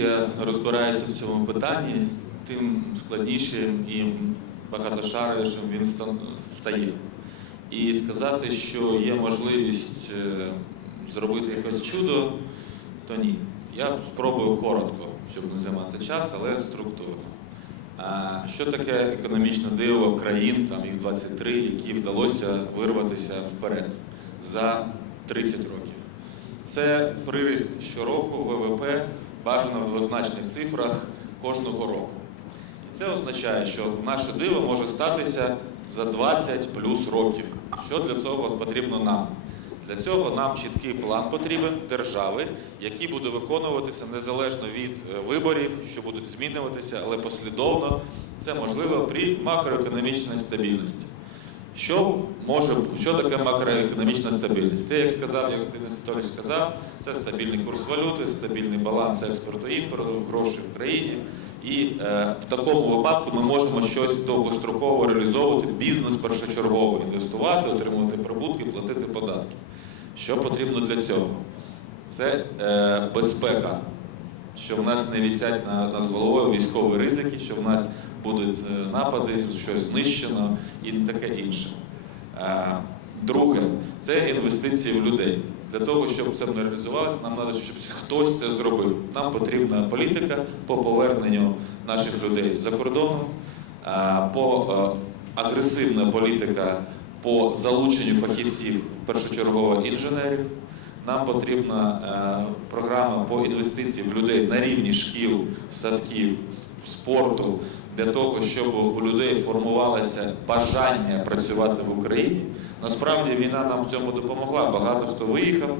більше я розбираюся в цьому питанні, тим складнішим і багатошаровішим він стає. І сказати, що є можливість е, зробити якесь чудо, то ні. Я спробую коротко, щоб не займати час, але структурно. Що таке економічне диво країн, там їх 23, які вдалося вирватися вперед за 30 років? Це приріст щороку ВВП бажано в двозначних цифрах кожного року. І це означає, що наше диво може статися за 20 плюс років. Що для цього потрібно нам? Для цього нам чіткий план потрібен держави, який буде виконуватися незалежно від е, виборів, що будуть змінюватися, але послідовно це можливо при макроекономічній стабільності. Що може що таке макроекономічна стабільність? Те, як сказав, як Денис Анатолійович сказав, це стабільний курс валюти, стабільний баланс експорту імпорту, грошей в країні. І е, в такому випадку ми можемо щось довгостроково реалізовувати, бізнес першочергово інвестувати, отримувати прибутки, платити податки. Що потрібно для цього? Це е, безпека, що в нас не висять на- над головою військові ризики, що в нас будуть е, напади, щось знищено і таке інше. Е, Друге, це інвестиції в людей. Для того, щоб це реалізувалося, нам треба, щоб хтось це зробив. Нам потрібна політика по поверненню наших людей з-за кордону, е, по агресивна політика по залученню фахівців, першочергово інженерів. Нам потрібна програма по інвестиції в людей на рівні шкіл, садків, спорту, для того, щоб у людей формувалося бажання працювати в Україні. Насправді війна нам в цьому допомогла. Багато хто виїхав,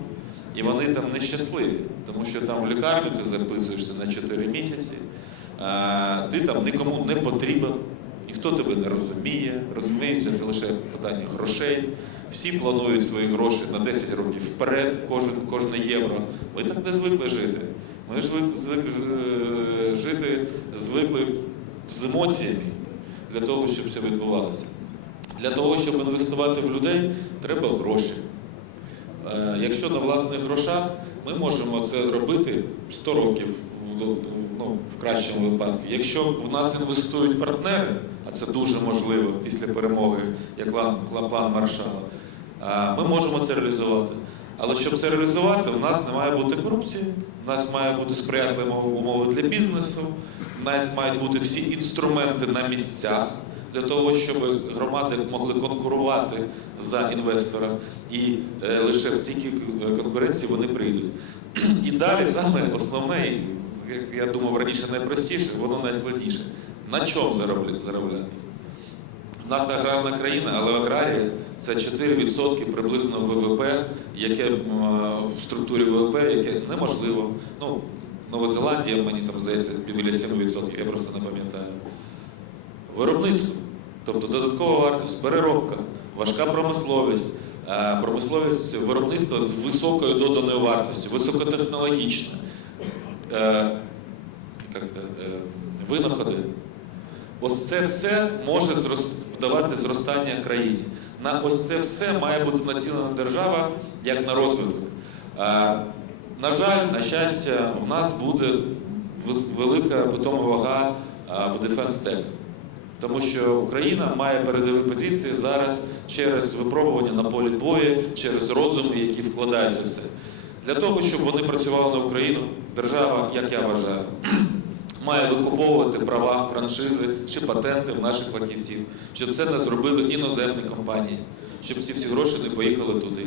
і вони там нещасливі, тому що там в лікарню ти записуєшся на 4 місяці, ти там нікому не потрібен, ніхто тебе не розуміє, розуміється, це лише питання грошей. Всі планують свої гроші на 10 років вперед, кожен, кожне євро. Ми так не звикли жити. Ми звикли звик, е, жити звикли з емоціями для того, щоб це відбувалося. Для того, щоб інвестувати в людей, треба гроші. Е, Якщо на власних грошах, ми можемо це робити 100 років ну, в кращому випадку. Якщо в нас інвестують партнери, а це дуже можливо після перемоги, як план, план Маршала, е, ми можемо це реалізувати. Але щоб це реалізувати, у нас не має бути корупції, у нас має бути сприятливі умови для бізнесу, у нас мають бути всі інструменти на місцях для того, щоб громади могли конкурувати за інвестора, і е, лише в тільки конкуренції вони прийдуть. І далі саме основне, як я думав раніше найпростіше, воно найскладніше. На чому заробляти? У нас аграрна країна, але аграрія це 4% приблизно ВВП, яке в структурі ВВП, яке неможливо. Ну, Нова Зеландія, мені там здається, біля 7%, я просто не пам'ятаю. Виробництво, тобто додаткова вартість, переробка, важка промисловість, е, промисловість виробництва з високою доданою вартістю, високотехнологічне, е, е, винаходи. Ось це все може давати зростання країні. На ось це все має бути націлена держава як на розвиток. На жаль, на щастя, в нас буде велика питома вага е, в Defense Tech. Тому що Україна має передові позиції зараз через випробування на полі бою, через розуми, які вкладаються в це. Для того, щоб вони працювали на Україну, держава, як я вважаю, має викуповувати права, франшизи чи патенти в наших фахівців, щоб це не зробили іноземні компанії, щоб ці всі гроші не поїхали туди.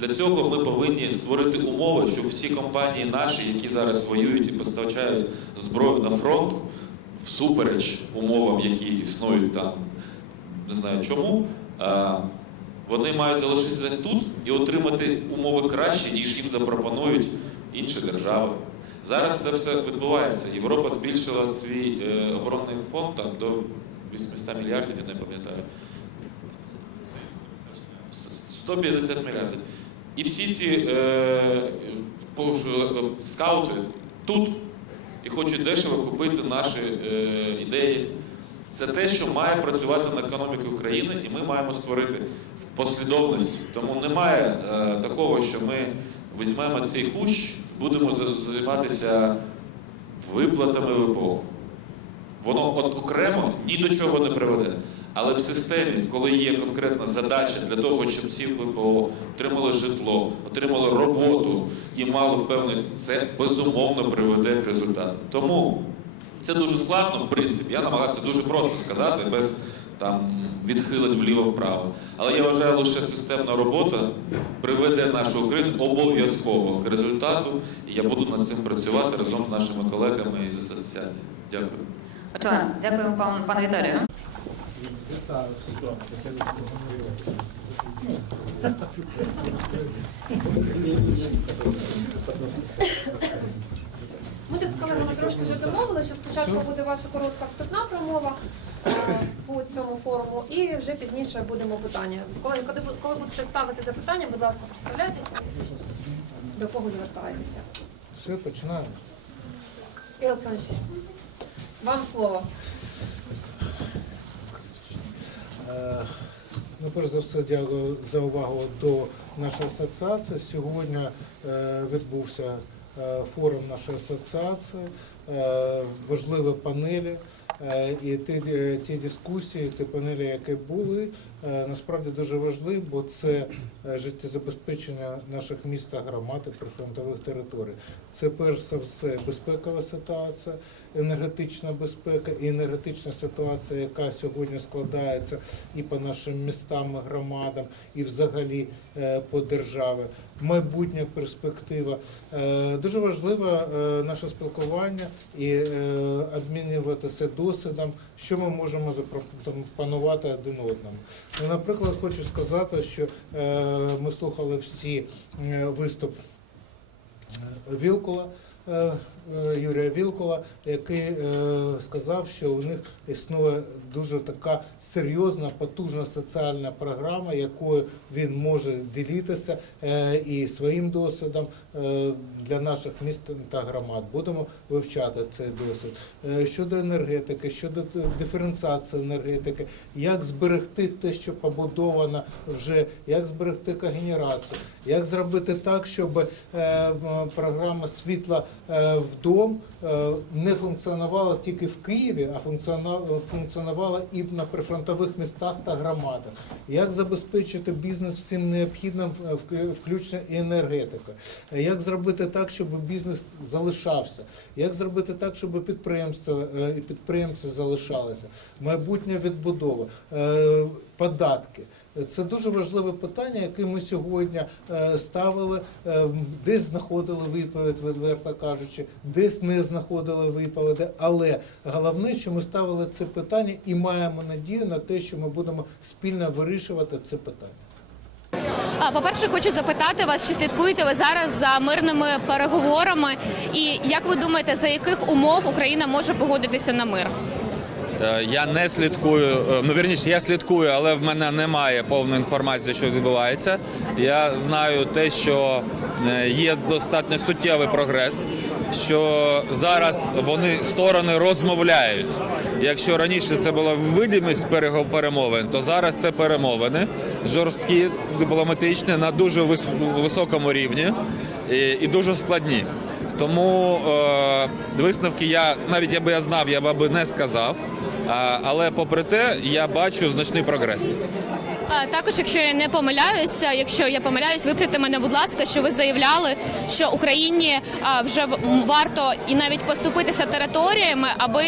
Для цього ми повинні створити умови, щоб всі компанії наші, які зараз воюють і постачають зброю на фронт, всупереч умовам, які існують там, не знаю чому, вони мають залишитися тут і отримати умови кращі, ніж їм запропонують інші держави. Зараз це все відбувається. Європа збільшила свій е, оборонний фонд там, до 800 мільярдів, я не пам'ятаю. С- 150 мільярдів. І всі ці е, е, скаути тут і хочуть дешево купити наші е, ідеї. Це те, що має працювати на економіку України, і ми маємо створити послідовність. Тому немає е, такого, що ми візьмемо цей кущ, будемо займатися виплатами ВПО. Воно от окремо ні до чого не приведе. Але в системі, коли є конкретна задача для того, щоб ці ВПО отримали житло, отримали роботу і мали впевненість, це безумовно приведе к результату. Тому це дуже складно, в принципі. Я намагався дуже просто сказати, без там відхилень вліво-вправо. Але я вважаю, лише системна робота приведе нашу Україну обов'язково к результату, і я буду над цим працювати разом з нашими колегами із асоціації. Дякую. Очевидно. Дякуємо, пан, пане Віталію. Ми тут з колегами трошки вже домовили, що спочатку буде ваша коротка вступна промова е, по цьому форуму, і вже пізніше будемо питання. Коли, коли, будете ставити запитання, будь ласка, представляйтеся, до кого звертаєтеся. Все, починаємо. Олександрович, вам слово. Е, Ну, перш за все, дякую за увагу до нашої асоціації. Сьогодні е, відбувся е, форум нашої асоціації, важливі панелі. І ті, ті дискусії, ті панелі, які були, насправді дуже важливі, бо це життєзабезпечення наших міст та громад і прифронтових територій. Це перш за все безпекова ситуація, енергетична безпека і енергетична ситуація, яка сьогодні складається і по нашим містам, громадам, і взагалі е, по державі. Майбутня перспектива. Е, Дуже важливе е, наше спілкування і обмінюватися досвідом, що ми можемо запропонувати один одному. Ну, наприклад, хочу сказати, що ми слухали всі виступ Вілкула. Е, Юрія Вілкула, який е, сказав, що у них існує дуже така серйозна, потужна соціальна програма, якою він може ділитися е, і своїм досвідом для наших міст та громад. Будемо вивчати цей досвід. Щодо енергетики, щодо диференціації енергетики, як зберегти те, що побудовано вже, як зберегти когенерацію, як зробити так, щоб програма світла в дом е, не функціонувала тільки в Києві, а функціонувала, і на прифронтових містах та громадах. Як забезпечити бізнес всім необхідним, е, включно і енергетика? Як зробити так, щоб бізнес залишався? Як зробити так, щоб підприємства е, і підприємці залишалися? Майбутня відбудова, податки. Це дуже важливе питання, яке ми сьогодні е, ставили, е, десь знаходили відповідь, відверто кажучи, десь не знаходили відповіді. Але головне, що ми ставили це питання і маємо надію на те, що ми будемо спільно вирішувати це питання. По-перше, хочу запитати вас, чи слідкуєте ви зараз за мирними переговорами, і як ви думаєте, за яких умов Україна може погодитися на мир? Е, Я не слідкую, е, ну вірніше, я слідкую, але в мене немає повної інформації, що відбувається. Я знаю те, що е, є достатньо суттєвий прогрес, що зараз вони сторони розмовляють. Якщо раніше це була видимість перемовин, то зараз це перемовини жорсткі, дипломатичні на дуже високому рівні і, і дуже складні. Тому е, висновки я навіть якби я знав, я би не сказав. Але попри те, я бачу значний прогрес. Також, якщо я не помиляюся, якщо я помиляюсь, виправте мене, будь ласка, що ви заявляли, що Україні вже варто і навіть поступитися територіями, аби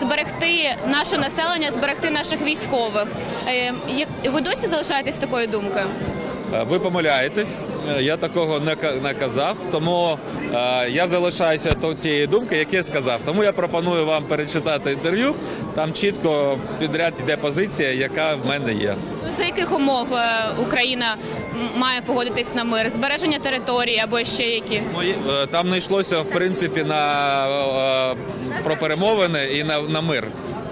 зберегти наше населення, зберегти наших військових. Е, Ви досі залишаєтесь такою думкою? Е, Ви помиляєтесь, е, я такого не, казав, тому е, я залишаюся тієї думки, яку я сказав. Тому я пропоную вам перечитати інтерв'ю. Там чітко підряд йде позиція, яка в мене є. Ну, За яких умов Україна має погодитись на мир? Збереження території або ще які? Там не йшлося в принципі на про перемовини і на, на мир.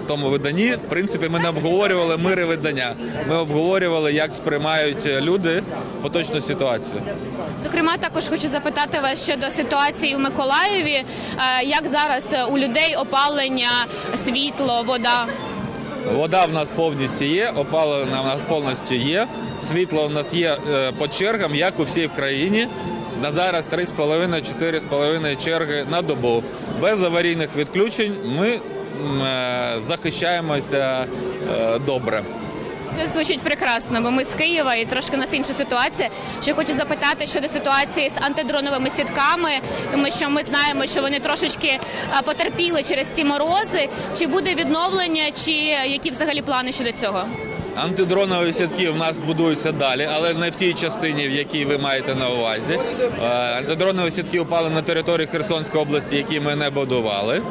В тому виданні, в принципі, ми не обговорювали мир і видання. Ми обговорювали, як сприймають люди поточну ситуацію. Зокрема, також хочу запитати вас щодо ситуації в Миколаєві. Е, Як зараз е, у людей опалення, світло, вода? Вода в нас повністю є, опалення в нас повністю є. Світло в нас є е, по чергам, як у всій країні. на зараз 3,5-4,5 черги на добу. Без аварійних відключень ми е, захищаємося е, добре. Це звучить прекрасно, бо ми з Києва і трошки у нас інша ситуація. Ще хочу запитати щодо ситуації з антидроновими сітками, тому що ми знаємо, що вони трошечки потерпіли через ці морози. Чи буде відновлення, чи які взагалі плани щодо цього? Антидронові сітки в нас будуються далі, але не в тій частині, в якій ви маєте на увазі. Е, Антидронові сітки упали на території Херсонської області, які ми не будували.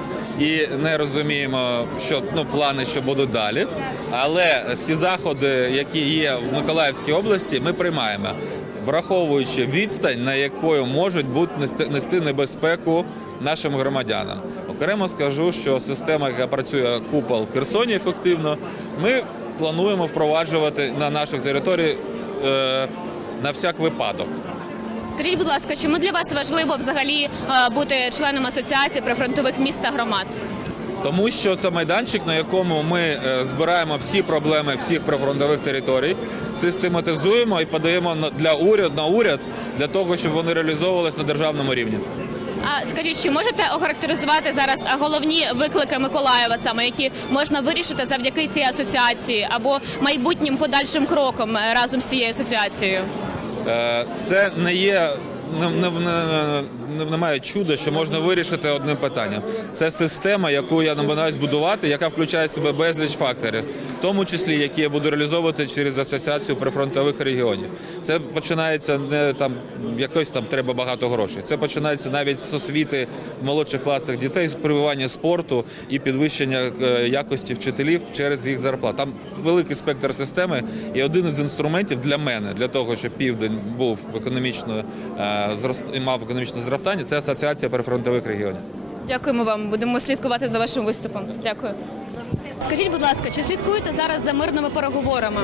І не розуміємо, що ну плани, що будуть далі. Але всі заходи, які є в Миколаївській області, ми приймаємо, враховуючи відстань, на якою можуть бути нести, нести небезпеку нашим громадянам. Окремо скажу, що система, яка працює купол в Херсоні ефективно, ми плануємо впроваджувати на наших територіях е, на всяк випадок. Скажіть, будь ласка, чому для вас важливо взагалі е, бути членом асоціації прифронтових міст та громад? Тому що це майданчик, на якому ми е, збираємо всі проблеми всіх прифронтових територій, систематизуємо і подаємо для уряд на уряд для того, щоб вони реалізовувалися на державному рівні. А скажіть, чи можете охарактеризувати зараз головні виклики Миколаєва, саме які можна вирішити завдяки цій асоціації або майбутнім подальшим кроком е, разом з цією асоціацією? Е, Це не є. Не, не, не, не- немає чуда, що можна вирішити одним питанням. Це система, яку я намагаюся будувати, яка включає в себе безліч факторів, в тому числі які я буду реалізовувати через асоціацію прифронтових регіонів. Це починається не там якось там треба багато грошей. Це починається навіть з освіти в молодших класах дітей, з прививання спорту і підвищення е, якості вчителів через їх зарплат. Там великий спектр системи, і один із інструментів для мене, для того, щоб південь був економічно е, і мав економічне зростання, це асоціація прифронтових регіонів. Дякуємо вам. Будемо слідкувати за вашим виступом. Дякую. Скажіть, будь ласка, чи слідкуєте зараз за мирними переговорами?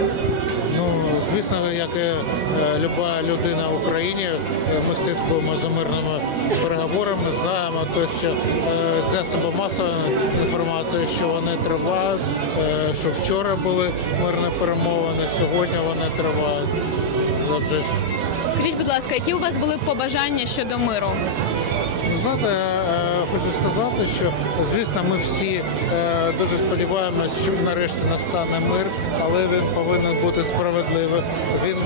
Звісно, як і е, люба людина в Україні, е, ми слідкуємо за мирними переговорами, знаємо то, що засоби масової інформації, що вони тривають, е, що вчора були мирні перемовини, сьогодні вони тривають. Скажіть, будь ласка, які у вас були побажання щодо миру? Ну, Знаєте, е, хочу сказати, що звісно, ми всі е, дуже сподіваємось, що нарешті настане мир, але він повинен бути справедливим. Він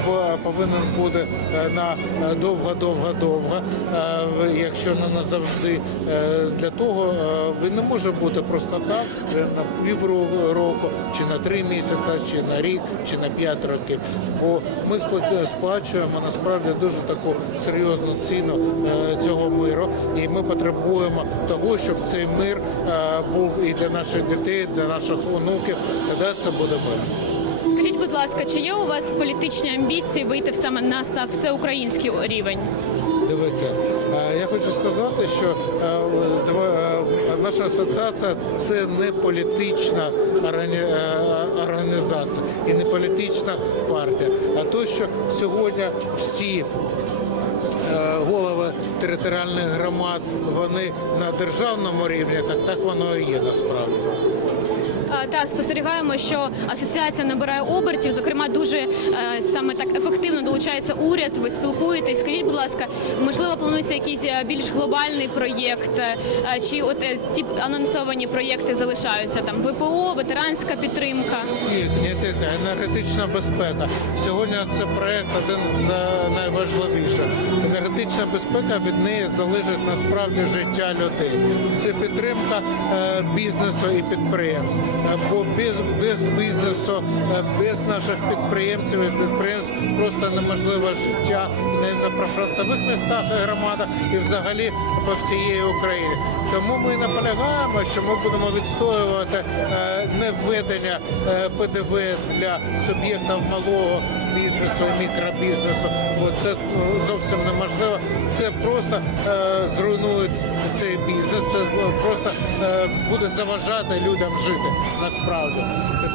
повинен бути е, на е, довго-довго-довго, е, якщо не назавжди. Е, Для того е, він не може бути просто так, на півроку, чи на три місяці, чи на рік, чи на п'ять років. Бо ми спла- сплачуємо насправді дуже таку серйозну ціну е, цього миру, і ми потребуємо того, щоб цей мир е, був і для наших дітей, для наших онуків. Тоді це буде мир. Скажіть, будь ласка, чи є у вас політичні амбіції вийти саме на всеукраїнський рівень? Дивіться, е, я хочу сказати, що е, наша асоціація це не політична організація і не політична партія, а то, що сьогодні всі. Голови територіальних громад вони на державному рівні, так так воно і є насправді. Так, спостерігаємо, що асоціація набирає обертів. Зокрема, дуже е, саме так ефективно долучається уряд. Ви спілкуєтесь. Скажіть, будь ласка, можливо, планується якийсь е, більш глобальний проєкт, е, чи от ті анонсовані проєкти залишаються там ВПО, ветеранська підтримка? Ні, ні, ні, енергетична безпека. Сьогодні це проект один з найважливіших. Енергетична безпека від неї залежить насправді життя людей. Це підтримка бізнесу і підприємств. Бо без, без бізнесу, е, без наших підприємців і підприємств просто неможливе життя не на прифронтових містах і громадах і взагалі по всієї Україні. Тому ми наполягаємо, що ми будемо відстоювати е, не введення е, ПДВ для суб'єктів малого бізнесу мікробізнесу, бо це зовсім неможливо. Це просто зруйнує цей бізнес, це просто буде заважати людям жити насправді.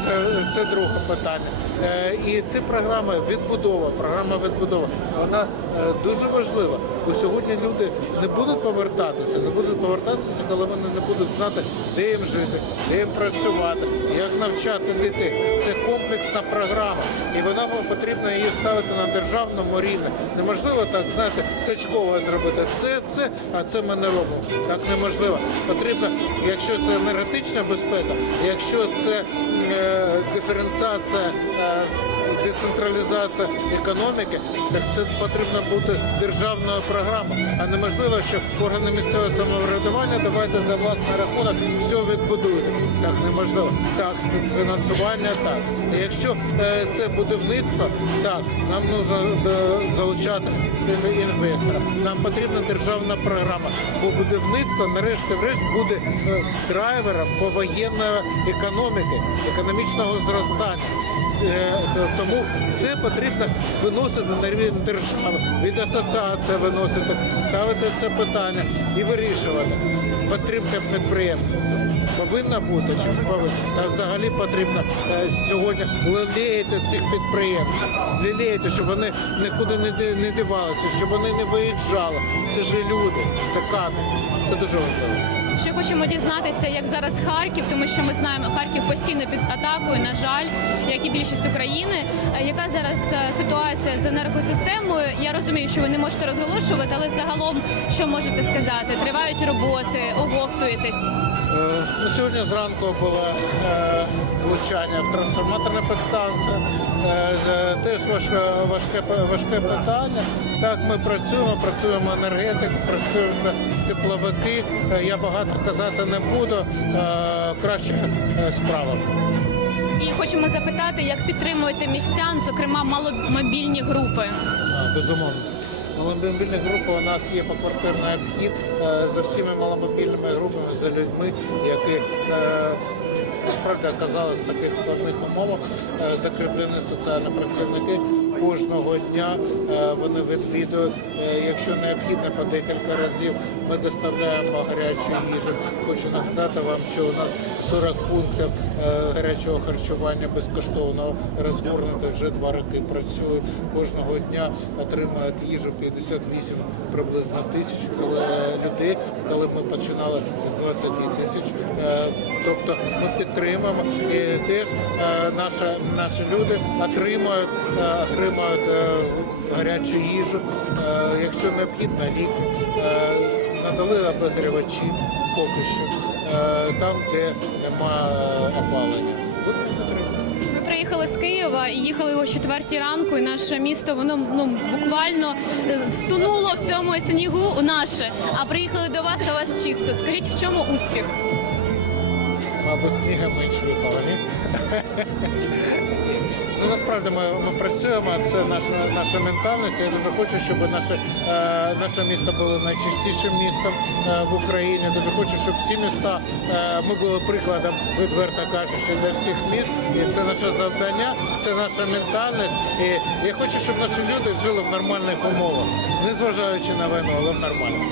Це, це друге питання. Е, і ці програми відбудова, програма відбудова, вона е, дуже важлива. Бо сьогодні люди не будуть повертатися, не будуть повертатися, коли вони не будуть знати, де їм жити, де їм працювати, як навчати дітей. Це комплексна програма, і вона потрібно її ставити на державному рівні. Неможливо так, знаєте, точково зробити. Це це, а це ми не робимо. Так неможливо. Потрібно, якщо це енергетична безпека, якщо це е, диференціація, е, децентралізація економіки, так це потрібно бути державною програмою. А неможливо, що органи місцевого самоврядування давайте за власний рахунок все відбудують. Так неможливо. Так, фінансування так. Якщо е, це будівництво, так нам потрібно залучати ін- інвестора. Нам потрібна державна програма. Бо будівництво нарешті-врешт буде е, драйвером повоєнної економіки, економічного зростання. Е, тому це потрібно виносити на рівень держави, від асоціації виносити, ставити це питання і вирішувати. Підтримка підприємництва повинна бути чи повинна. Та взагалі потрібно е, сьогодні лелеяти цих підприємців, лелеяти, щоб вони нікуди не дивалися, щоб вони не виїжджали. Це ж люди, це кадри. Це дуже важливо. Ще хочемо дізнатися, як зараз Харків, тому що ми знаємо, Харків постійно під атакою, на жаль, як і більшість України. Е, Яка зараз е, ситуація з енергосистемою? Я розумію, що ви не можете розголошувати, але загалом що можете сказати? Тривають роботи, оговтуєтесь. Е, ну, Сьогодні зранку було влучання в трансформаторну підстанцію. Теж важке, важке, важке питання. Так, ми працюємо, працюємо енергетик, працюємо тепловики. Е, я багато казати не буду. Е, краще е, справа. І хочемо запитати, як підтримуєте містян, зокрема маломобільні групи. Безумовно. Маломобільні групи у нас є поквартирний обхід за всіми маломобільними групами, за людьми, які насправді оказалися в таких складних умовах. Закріплені соціальні працівники кожного дня е, вони відвідують. Е, Якщо необхідно по декілька разів, ми доставляємо гарячу їжу. Хочу нагадати вам, що у нас 40 пунктів е, гарячого харчування безкоштовного розгорнуто вже два роки працює. Кожного дня отримують їжу 58 приблизно тисяч людей, коли ми починали з 20 тисяч. Тобто ми підтримуємо і теж наші, наші люди отримують, е, е, гарячу їжу, е, якщо необхідно ліки. Е, Надали обігрівачі поки що, там, де немає опалення. Ми приїхали з Києва і їхали о четвертій ранку, і наше місто воно ну буквально втонуло в цьому снігу наше. А приїхали до вас, а у вас чисто. Скажіть, в чому успіх? Мабуть, снігу менше випало. Ну, насправді ми, ми працюємо, це наша, наша ментальність. Я дуже хочу, щоб наше, е, наше місто було найчистішим містом е, в Україні. Дуже хочу, щоб всі міста е, ми були прикладом, відверто кажучи, для всіх міст. І це наше завдання, це наша ментальність. І я хочу, щоб наші люди жили в нормальних умовах, незважаючи на війну, але в нормальних.